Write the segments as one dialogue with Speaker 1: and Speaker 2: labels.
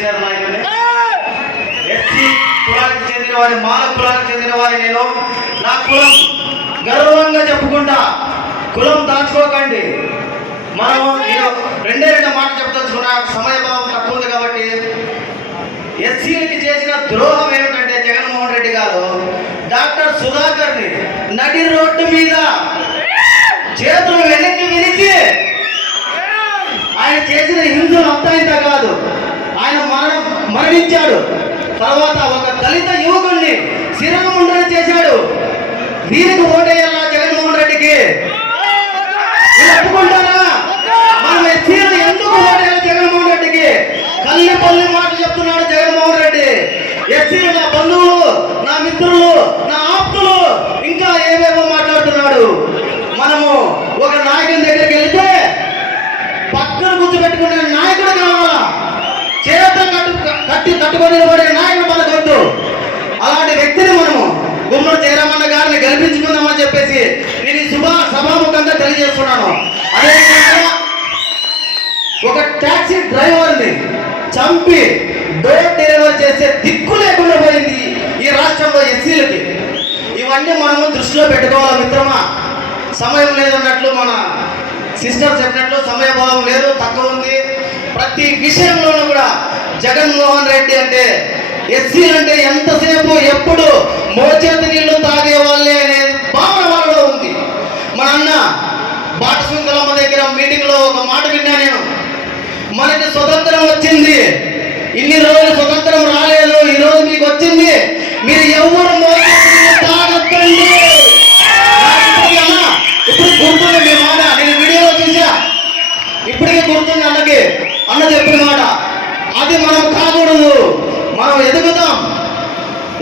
Speaker 1: Senior నాయకుడిని SC కులానికి చెందిన వారి మాల కులానికి చెందిన వారి నేను నా కులం గర్వంగా చెప్పుకుంటా. కులం దాచుకోకండి. మనం నేను రెండే రెండు మాటలు చెప్తలుచుకున్నా సమయభావం తక్కువ ఉంది కాబట్టి ఎస్సీలకి చేసిన ద్రోహం ఏమిటంటే జగన్మోహన్ రెడ్డి గారు డాక్టర్ సుధాకర్ని నడి రోడ్డు మీద చేతులు వెనక్కి విరిచి ఆయన చేసిన హింసలు అంతా ఇంత కాదు. ఆయన మరణ మరణించాడు. తర్వాత ఒక దళిత యువకుడిని శిరముండన చేశాడు. వీరికి ఓటేయాలి జగన్మోహన్ రెడ్డికి వీళ్ళు ఒప్పుకుంటారా మనం ఎస్సీలు ఎందుకు ఓటేయాలి జగన్మోహన్ రెడ్డికి కల్లి పల్లి మాటలు చెప్తున్నాడు జగన్మోహన్ రెడ్డి ఎస్సీలు నా బంధువులు నా మిత్రులు నా ఆప్తులు ఇంకా ఏవేవో మాట్లాడుతున్నాడు మనము ఒక నాయకుని దగ్గరికి వెళ్తే పక్కన కూర్చోబెట్టుకునే నాయకుడు కావాలా చేత కట్టు కట్టి కట్టుకొని నిలబడే నాయకుడు మనకొద్దు అలాంటి వ్యక్తిని మనము గుమ్మడి జయరామన్న గారిని గెలిపించుకుందామని చెప్పేసి నేను ఈ శుభ సభాముఖంగా తెలియజేస్తున్నాను. అదేవిధంగా ఒక టాక్సీ డ్రైవర్ని చంపి డోర్ డెలివరీ చేసే దిక్కు లేకుండా పోయింది ఈ రాష్ట్రంలో ఎస్సీలకి. ఇవన్నీ మనము దృష్టిలో పెట్టుకోవాలి మిత్రమా? సమయం లేదన్నట్లు మన సిస్టర్ చెప్పినట్లు సమయభావం లేదు తక్కువ ఉంది. ప్రతి విషయంలోనూ కూడా జగన్మోహన్ రెడ్డి అంటే ఎస్సీ అంటే ఎంతసేపు ఎప్పుడు మోచేతి నీళ్ళు తాగే వాళ్ళే అనే భావన వాళ్ళలో ఉంది. మన అన్న బాటసుంకలమ్మ దగ్గర మీటింగ్లో ఒక మాట విన్నా నేను. మనకి స్వతంత్రం వచ్చింది. ఇన్ని రోజులు స్వతంత్రం రాలేదు. ఈ రోజు మీకు వచ్చింది. మీరు ఎవరు మోచేతి తాగొద్దండి. ఇప్పుడు గుర్తుంది మీ మాట. నేను వీడియోలో చూసా ఇప్పటికే గుర్తుంది అన్నకి. అన్న చెప్పిన మాట. అది మనం కాకూడదు. మనం ఎదుగుదాం.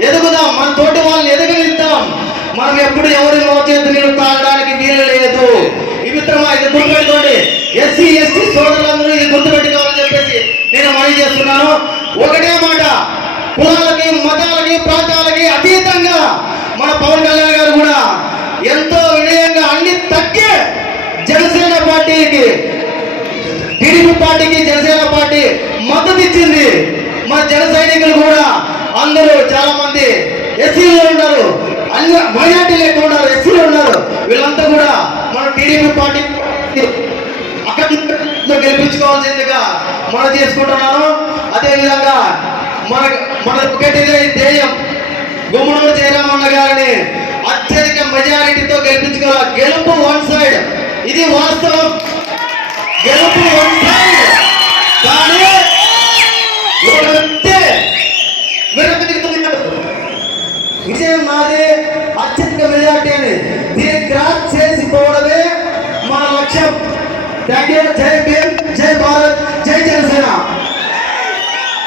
Speaker 1: ఎదుగుదాం. మన తోటి వాళ్ళని ఎదగనిద్దాం. మనం ఎప్పుడు ఎవరి మోచేతి నీళ్ళు తాగడానికి వీలు లేదు. ఈ మిత్రమా ఇది గుర్తుపెట్టుకోండి. ఎస్సీ ఎస్టీ సోదరులందరూ ఇది గుర్తుపెట్టుకోవాలని చెప్పేసి నేను మనవి చేస్తున్నాను. ఒకటే మాట. కులాలకి మతాలకి ప్రాంతాలకి అతీతంగా మన పవన్ కళ్యాణ్ గారు కూడా ఎంతో వినయంగా అన్ని తగ్గే జనసేన పార్టీకి టీడీపీ పార్టీకి జనసేన పార్టీ మద్దతు ఇచ్చింది. మన జన సైనికులు కూడా అందరూ చాలా మంది ఎస్సీలో ఉన్నారు. అన్ని మైనార్టీలు ఎక్కువ ఉన్నారు ఎస్సీలో ఉన్నారు. వీళ్ళంతా కూడా మన టీడీపీ పార్టీ అక్కడ గెలిపించుకోవాల్సిందిగా మనం చేసుకుంటున్నాను. అదేవిధంగా మన మన ఒకటి ధ్యేయం గుమ్మడూరు జయరామన్న గారిని అత్యధిక మెజారిటీతో గెలిపించుకోవాలి. గెలుపు వన్ సైడ్. ఇది వాస్తవం. గెలుపు వన్ సైడ్. కానీ విజయం నాది అత్యధిక మెజార్టీ అని దీన్ని క్రాస్ చేసి పోవడమే మన లక్ష్యం థ్యాంక్ యూ జై భీమ్ జై భారత్ జై జనసేన